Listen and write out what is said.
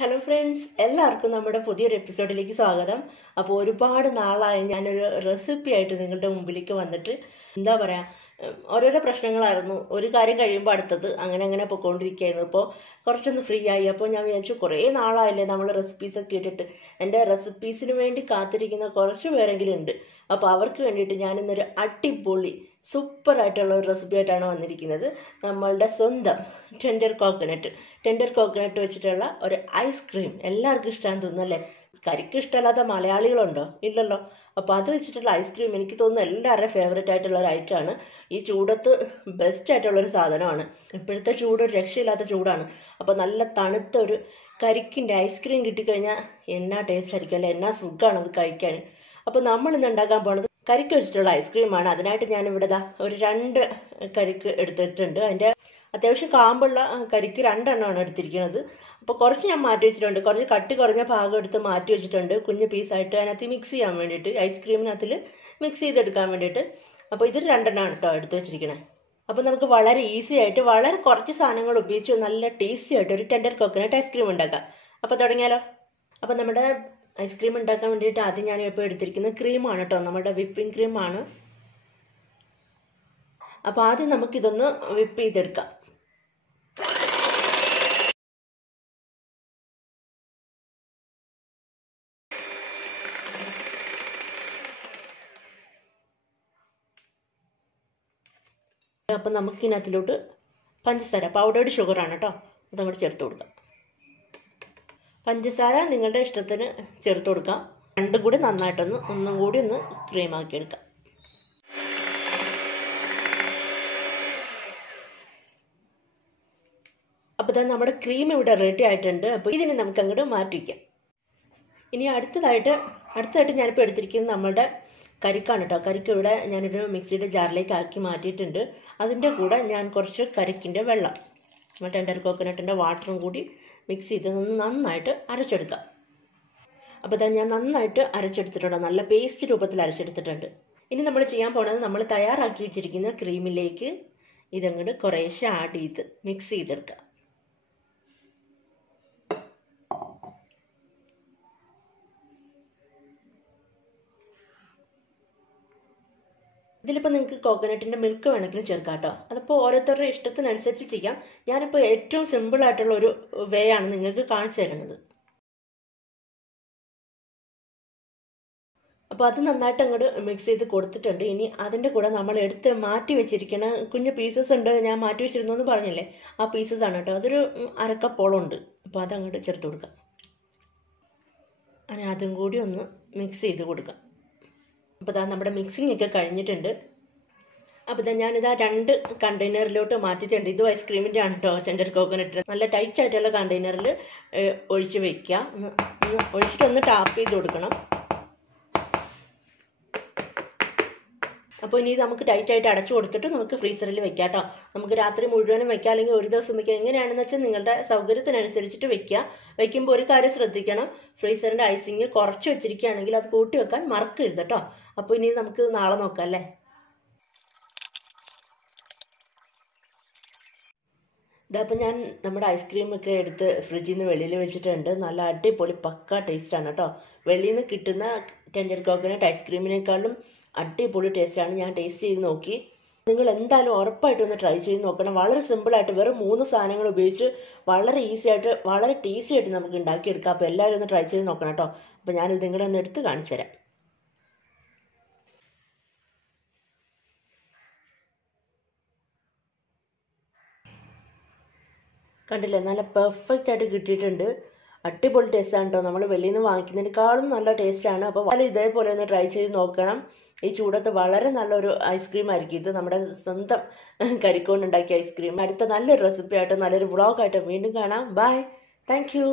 Hello friends, എല്ലാവർക്കും നമ്മുടെ പുതിയൊരു എപ്പിസോഡിലേക്ക് സ്വാഗതം. അപ്പോൾ ഒരുപാട് നാളായി ഞാനൊരു റെസിപ്പി ആയിട്ട് നിങ്ങളുടെ മുമ്പിലേക്ക് വന്നിട്ട് എന്താ പറയുക, ഓരോരോ പ്രശ്നങ്ങളായിരുന്നു. ഒരു കാര്യം കഴിയുമ്പോൾ അടുത്തത് അങ്ങനെ പോയിക്കൊണ്ടിരിക്കുകയായിരുന്നു. ഇപ്പോൾ കുറച്ചൊന്ന് ഫ്രീ ആയി. അപ്പോൾ ഞാൻ വിചാരിച്ചു, കുറേ നാളായില്ലേ നമ്മൾ റെസിപ്പീസൊക്കെ ഇട്ടിട്ട്. എൻ്റെ റെസിപ്പീസിന് വേണ്ടി കാത്തിരിക്കുന്ന കുറച്ച് പേരെങ്കിലും ഉണ്ട്. അപ്പോൾ അവർക്ക് വേണ്ടിയിട്ട് ഞാനിന്നൊരു അടിപൊളി സൂപ്പറായിട്ടുള്ള ഒരു റെസിപ്പി ആയിട്ടാണ് വന്നിരിക്കുന്നത്. നമ്മളുടെ സ്വന്തം ടെൻഡർ കോക്കനട്ട് വെച്ചിട്ടുള്ള ഒരു ഐസ്ക്രീം. എല്ലാവർക്കും ഇഷ്ടമാണെന്ന് തോന്നുന്നല്ലേ? കരിക്ക് ഇഷ്ടമല്ലാത്ത മലയാളികളുണ്ടോ? ഇല്ലല്ലോ. അപ്പോൾ അത് വെച്ചിട്ടുള്ള ഐസ്ക്രീം എനിക്ക് തോന്നുന്നു എല്ലാവരുടെയും ഫേവറേറ്റ് ആയിട്ടുള്ള ഒരു ഐറ്റമാണ്. ഈ ചൂടത്ത് ബെസ്റ്റ് ആയിട്ടുള്ളൊരു സാധനമാണ്. ഇപ്പോഴത്തെ ചൂട് ഒരു രക്ഷയില്ലാത്ത ചൂടാണ്. അപ്പോൾ നല്ല തണുത്ത ഒരു കരിക്കിൻ്റെ ഐസ്ക്രീം കിട്ടിക്കഴിഞ്ഞാൽ എന്നാ ടേസ്റ്റ് ആയിരിക്കും അല്ലേ, എന്നാ സുഖമാണ് അത് കഴിക്കാൻ. അപ്പോൾ നമ്മൾ ഇന്ന് ഉണ്ടാക്കാൻ പോണത് കരിക്ക് വെച്ചിട്ടുള്ള ഐസ്ക്രീമാണ്. അതിനായിട്ട് ഞാനിവിടെ ഒരു 2 കരിക്ക് എടുത്തിട്ടുണ്ട്. അതിൻ്റെ അത്യാവശ്യം കാമ്പുള്ള കരിക്ക് 2 എണ്ണമാണ് എടുത്തിരിക്കുന്നത്. അപ്പോൾ കുറച്ച് ഞാൻ മാറ്റി വെച്ചിട്ടുണ്ട്. കുറച്ച് കട്ടി കുറഞ്ഞ ഭാഗം എടുത്ത് മാറ്റി വെച്ചിട്ടുണ്ട്, കുഞ്ഞ് പീസായിട്ട് അതിനകത്ത് മിക്സ് ചെയ്യാൻ വേണ്ടിയിട്ട്, ഐസ്ക്രീമിനകത്തിൽ മിക്സ് ചെയ്തെടുക്കാൻ വേണ്ടിയിട്ട്. അപ്പോൾ ഇത് 2 എണ്ണമാണ് കേട്ടോ എടുത്ത് വെച്ചിരിക്കുന്നത്. അപ്പോൾ നമുക്ക് വളരെ ഈസി ആയിട്ട് വളരെ കുറച്ച് സാധനങ്ങൾ ഉപയോഗിച്ച് നല്ല ടേസ്റ്റി ആയിട്ട് ഒരു ടെൻഡർ കോക്കനട്ട് ഐസ്ക്രീം ഉണ്ടാക്കാം. അപ്പോൾ തുടങ്ങിയാലോ? അപ്പോൾ നമ്മുടെ ഐസ്ക്രീം ഉണ്ടാക്കാൻ വേണ്ടിയിട്ട് ആദ്യം ഞാൻ ഇപ്പോൾ എടുത്തിരിക്കുന്നത് ക്രീമാണ് കേട്ടോ, നമ്മുടെ വിപ്പിംഗ് ക്രീമാണ്. അപ്പോൾ ആദ്യം നമുക്കിതൊന്ന് വിപ്പ് ചെയ്തെടുക്കാം. അപ്പം നമുക്കിതിനകത്തിലോട്ട് പഞ്ചസാര, പൗഡേർഡ് ഷുഗറാണ് കേട്ടോ, അത് അങ്ങോട്ട് ചേർത്ത് കൊടുക്കാം. പഞ്ചസാര നിങ്ങളുടെ ഇഷ്ടത്തിന് ചേർത്ത് കൊടുക്കാം. രണ്ടും കൂടി ഒന്നും കൂടി ഒന്ന് ക്രീമാക്കി എടുക്കാം. അപ്പോൾ തന്നെ നമ്മുടെ ക്രീം ഇവിടെ റെഡി ആയിട്ടുണ്ട്. അപ്പോൾ ഇതിനെ നമുക്ക് അങ്ങോട്ട് മാറ്റി വയ്ക്കാം. ഇനി അടുത്തതായിട്ട് ഞാനിപ്പോൾ എടുത്തിരിക്കുന്നത് നമ്മുടെ കരിക്കാണ് കേട്ടോ. കരിക്ക് ഇവിടെ ഞാനൊരു മിക്സിയുടെ ജാറിലേക്ക് ആക്കി മാറ്റിയിട്ടുണ്ട്. അതിൻ്റെ കൂടെ ഞാൻ കുറച്ച് കരിക്കിൻ്റെ വെള്ളം, ടെൻഡർ കോക്കനട്ടിൻ്റെ വാട്ടറും കൂടി മിക്സ് ചെയ്ത് നന്നായിട്ട് അരച്ചെടുക്കാം. അപ്പോൾ ഇതാ ഞാൻ നന്നായിട്ട് അരച്ചെടുത്തിട്ടുണ്ട്, നല്ല പേസ്റ്റ് രൂപത്തിൽ അരച്ചെടുത്തിട്ടുണ്ട്. ഇനി നമ്മൾ ചെയ്യാൻ പോണത്, നമ്മൾ തയ്യാറാക്കി വെച്ചിരിക്കുന്ന ക്രീമിലേക്ക് ഇതങ്ങോട്ട് കുറേശ്ശെ ആഡ് ചെയ്ത് മിക്സ് ചെയ്തെടുക്കുക. ഇതിലിപ്പോൾ നിങ്ങൾക്ക് കോക്കനട്ടിൻ്റെ മിൽക്ക് വേണമെങ്കിലും ചേർക്കാം കേട്ടോ. അതിപ്പോൾ ഓരോരുത്തരുടെ ഇഷ്ടത്തിനനുസരിച്ച് ചെയ്യാം. ഞാനിപ്പോൾ ഏറ്റവും സിമ്പിളായിട്ടുള്ള ഒരു വേ ആണ് നിങ്ങൾക്ക് കാണിച്ചു തരുന്നത്. അപ്പോൾ അത് നന്നായിട്ട് അങ്ങോട്ട് മിക്സ് ചെയ്ത് കൊടുത്തിട്ടുണ്ട്. ഇനി അതിൻ്റെ കൂടെ നമ്മൾ എടുത്ത് മാറ്റി വെച്ചിരിക്കുന്ന കുഞ്ഞു പീസസ് ഉണ്ട്, ഞാൻ മാറ്റി വെച്ചിരുന്നു എന്ന് പറഞ്ഞില്ലേ, ആ പീസസ് ആണ് കേട്ടോ. അതൊരു അരക്കപ്പോളം ഉണ്ട്. അപ്പോൾ അതങ്ങോട്ട് ചേർത്ത് കൊടുക്കാം. അങ്ങനെ അതും കൂടി ഒന്ന് മിക്സ് ചെയ്ത് കൊടുക്കാം. അപ്പോൾ ഇതാ നമ്മുടെ മിക്സിംഗ് ഒക്കെ കഴിഞ്ഞിട്ടുണ്ട്. അപ്പോൾ ഇതാ ഞാനിതാ 2 കണ്ടെയ്നറിലോട്ട് മാറ്റിയിട്ടുണ്ട്. ഇത് ഐസ്ക്രീമിൻ്റെ ആണ് കേട്ടോ, ടെൻഡർ കോക്കനട്ട്. നല്ല ടൈറ്റ് ആയിട്ടുള്ള കണ്ടെയ്നറിൽ ഒഴിച്ച് വയ്ക്കുക. ഒഴിച്ചിട്ടൊന്ന് ടാപ്പ് ചെയ്ത് കൊടുക്കണം. അപ്പോൾ ഇനി നമുക്ക് ടൈറ്റായിട്ട് അടച്ചു കൊടുത്തിട്ട് നമുക്ക് ഫ്രീസറിൽ വെക്കാം കേട്ടോ. നമുക്ക് രാത്രി മുഴുവനും വെക്കാം, അല്ലെങ്കിൽ ഒരു ദിവസം വെക്കാം. എങ്ങനെയാണെന്ന് വെച്ചാൽ നിങ്ങളുടെ സൗകര്യത്തിനനുസരിച്ചിട്ട് വെക്കുക. വെക്കുമ്പോൾ ഒരു കാര്യം ശ്രദ്ധിക്കണം, ഫ്രീസറിൻ്റെ ഐസിങ് കുറച്ച് വെച്ചിരിക്കുകയാണെങ്കിൽ അത് കൂട്ടി വെക്കാൻ മറക്കരുത് കേട്ടോ. അപ്പോൾ ഇനി നമുക്ക് നാളെ നോക്കാം അല്ലേ. ഇതപ്പോൾ ഞാൻ നമ്മുടെ ഐസ്ക്രീമൊക്കെ എടുത്ത് ഫ്രിഡ്ജിൽ നിന്ന് വെളിയിൽ വെച്ചിട്ടുണ്ട്. നല്ല അടിപൊളി പക്ക ടേസ്റ്റാണ് കേട്ടോ. വെളിയിൽ നിന്ന് കിട്ടുന്ന ടെൻഡർ കോക്കനട്ട് ഐസ്ക്രീമിനേക്കാളും അടിപൊളി ടേസ്റ്റാണ്. ഞാൻ ടേസ്റ്റ് ചെയ്ത് നോക്കി. നിങ്ങൾ എന്തായാലും ഉറപ്പായിട്ടും ഒന്ന് ട്രൈ ചെയ്ത് നോക്കണം. വളരെ സിമ്പിളായിട്ട് വെറും 3 സാധനങ്ങൾ ഉപയോഗിച്ച് വളരെ ഈസി ആയിട്ട് വളരെ ടേസ്റ്റി ആയിട്ട് നമുക്ക് ഉണ്ടാക്കിയെടുക്കാം. അപ്പോൾ എല്ലാവരും ഒന്ന് ട്രൈ ചെയ്ത് നോക്കണം കേട്ടോ. അപ്പോൾ ഞാനിത് നിങ്ങളെ ഒന്ന് എടുത്ത് കാണിച്ചു തരാം. കണ്ടില്ലേ, നല്ല പെർഫെക്റ്റ് ആയിട്ട് കിട്ടിയിട്ടുണ്ട്. അടിപൊളി ടേസ്റ്റാണ് കേട്ടോ. നമ്മൾ വെളിയിൽ നിന്ന് വാങ്ങിക്കുന്നതിനേക്കാളും നല്ല ടേസ്റ്റാണ്. അപ്പോൾ ഇതേപോലെ ഒന്ന് ട്രൈ ചെയ്ത് നോക്കണം. ഈ ചൂടത്ത് വളരെ നല്ലൊരു ഐസ്ക്രീം ആയിരിക്കും ഇത്. നമ്മുടെ സ്വന്തം കരിക്കൊണ്ട് ഉണ്ടാക്കിയ ഐസ്ക്രീം. അടുത്ത നല്ലൊരു റെസിപ്പി ആയിട്ട് നല്ലൊരു വ്ളോഗായിട്ട് വീണ്ടും കാണാം. Bye, thank U.